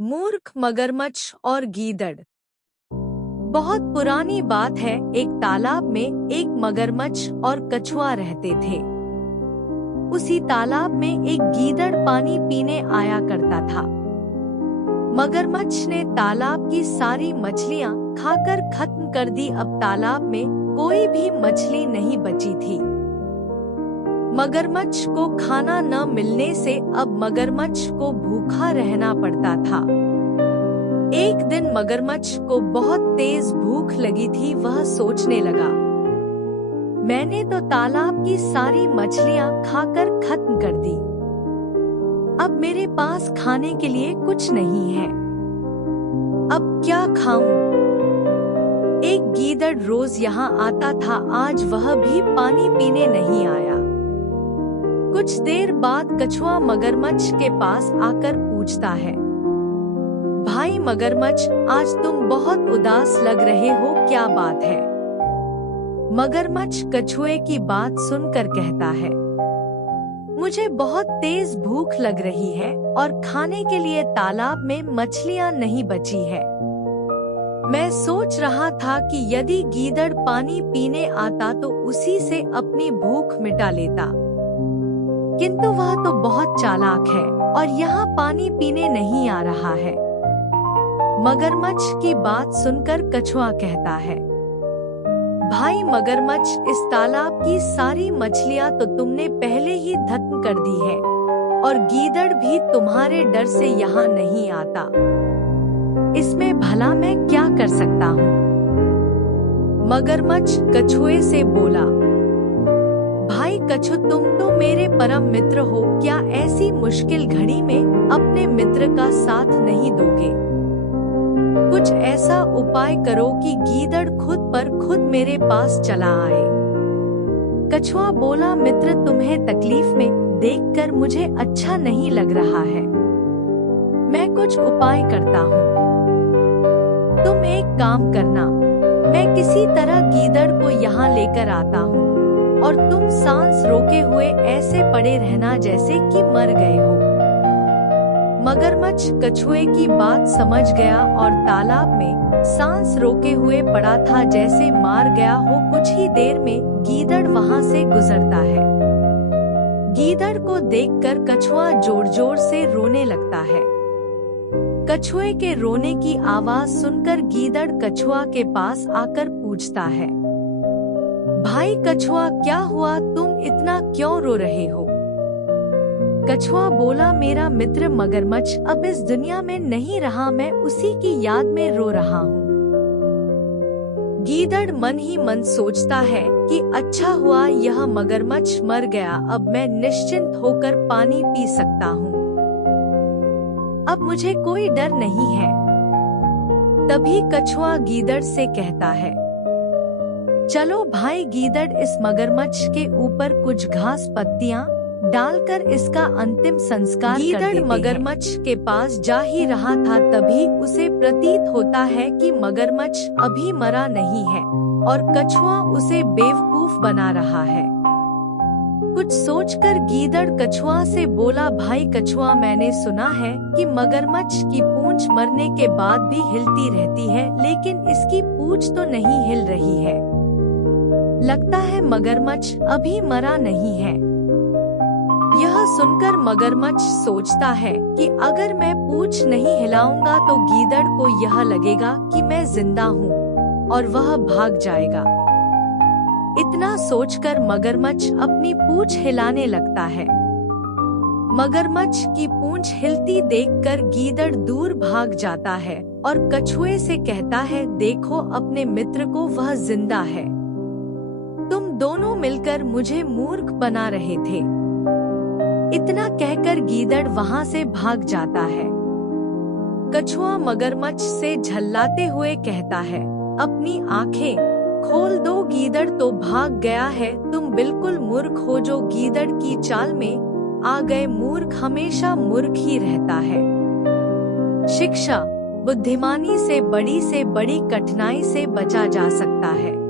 मूर्ख मगरमच्छ और गीदड़। बहुत पुरानी बात है। एक तालाब में एक मगरमच्छ और कछुआ रहते थे। उसी तालाब में एक गीदड़ पानी पीने आया करता था। मगरमच्छ ने तालाब की सारी मछलियां खाकर खत्म कर दी। अब तालाब में कोई भी मछली नहीं बची थी। मगरमच्छ को खाना न मिलने से अब मगरमच्छ को भूखा रहना पड़ता था। एक दिन मगरमच्छ को बहुत तेज भूख लगी थी। वह सोचने लगा, मैंने तो तालाब की सारी मछलियां खाकर खत्म कर दी। अब मेरे पास खाने के लिए कुछ नहीं है। अब क्या खाऊं? एक गीदड़ रोज यहाँ आता था। आज वह भी पानी पीने नहीं आया। कुछ देर बाद कछुआ मगरमच्छ के पास आकर पूछता है, भाई मगरमच्छ, आज तुम बहुत उदास लग रहे हो, क्या बात है? मगरमच्छ कछुए की बात सुनकर कहता है, मुझे बहुत तेज भूख लग रही है और खाने के लिए तालाब में मछलियां नहीं बची है। मैं सोच रहा था कि यदि गीदड़ पानी पीने आता तो उसी से अपनी भूख मिटा लेता, किंतु वह तो बहुत चालाक है और यहाँ पानी पीने नहीं आ रहा है। मगरमच्छ की बात सुनकर कछुआ कहता है, भाई मगरमच्छ, इस तालाब की सारी मछलियां तो तुमने पहले ही खत्म कर दी है और गीदड़ भी तुम्हारे डर से यहाँ नहीं आता। इसमें भला मैं क्या कर सकता हूँ? मगरमच्छ कछुए से बोला, भाई कछु, तुम तो मेरे परम मित्र हो, क्या ऐसी मुश्किल घड़ी में अपने मित्र का साथ नहीं दोगे? कुछ ऐसा उपाय करो कि गीदड़ खुद पर खुद मेरे पास चला आए। कछुआ बोला, मित्र, तुम्हें तकलीफ में देखकर मुझे अच्छा नहीं लग रहा है। मैं कुछ उपाय करता हूँ। तुम एक काम करना, मैं किसी तरह गीदड़ को यहाँ लेकर आता हूँ और तुम सांस रोके हुए ऐसे पड़े रहना जैसे कि मर गए हो। मगरमच्छ कछुए की बात समझ गया और तालाब में सांस रोके हुए पड़ा था जैसे मार गया हो। कुछ ही देर में गीदड़ वहां से गुजरता है। गीदड़ को देखकर कछुआ जोर जोर से रोने लगता है। कछुए के रोने की आवाज सुनकर गीदड़ कछुआ के पास आकर पूछता है, भाई कछुआ, क्या हुआ? तुम इतना क्यों रो रहे हो? कछुआ बोला, मेरा मित्र मगरमच्छ अब इस दुनिया में नहीं रहा, मैं उसी की याद में रो रहा हूँ। गीदड़ मन ही मन सोचता है कि अच्छा हुआ यह मगरमच्छ मर गया, अब मैं निश्चिंत होकर पानी पी सकता हूँ। अब मुझे कोई डर नहीं है। तभी कछुआ गीदड़ से कहता है, चलो भाई गीदड़, इस मगरमच्छ के ऊपर कुछ घास पत्तियां डालकर इसका अंतिम संस्कार कर देते हैं। गीदड़ मगरमच्छ के पास जा ही रहा था, तभी उसे प्रतीत होता है कि मगरमच्छ अभी मरा नहीं है और कछुआ उसे बेवकूफ बना रहा है। कुछ सोचकर गीदड़ कछुआ से बोला, भाई कछुआ, मैंने सुना है कि मगरमच्छ की पूंछ मरने के बाद भी हिलती रहती है, लेकिन इसकी पूंछ तो नहीं हिल रही है। लगता है मगरमच्छ अभी मरा नहीं है। यह सुनकर मगरमच्छ सोचता है कि अगर मैं पूंछ नहीं हिलाऊंगा तो गीदड़ को यह लगेगा कि मैं जिंदा हूँ और वह भाग जाएगा। इतना सोचकर मगरमच्छ अपनी पूंछ हिलाने लगता है। मगरमच्छ की पूंछ हिलती देखकर गीदड़ दूर भाग जाता है और कछुए से कहता है, देखो अपने मित्र को, वह जिंदा है। तुम दोनों मिलकर मुझे मूर्ख बना रहे थे। इतना कहकर गीदड़ वहां से भाग जाता है। कछुआ मगरमच्छ से झल्लाते हुए कहता है, अपनी आंखें खोल दो, गीदड़ तो भाग गया है। तुम बिल्कुल मूर्ख हो जो गीदड़ की चाल में आ गए। मूर्ख हमेशा मूर्ख ही रहता है। शिक्षा, बुद्धिमानी से बड़ी कठिनाई से बचा जा सकता है।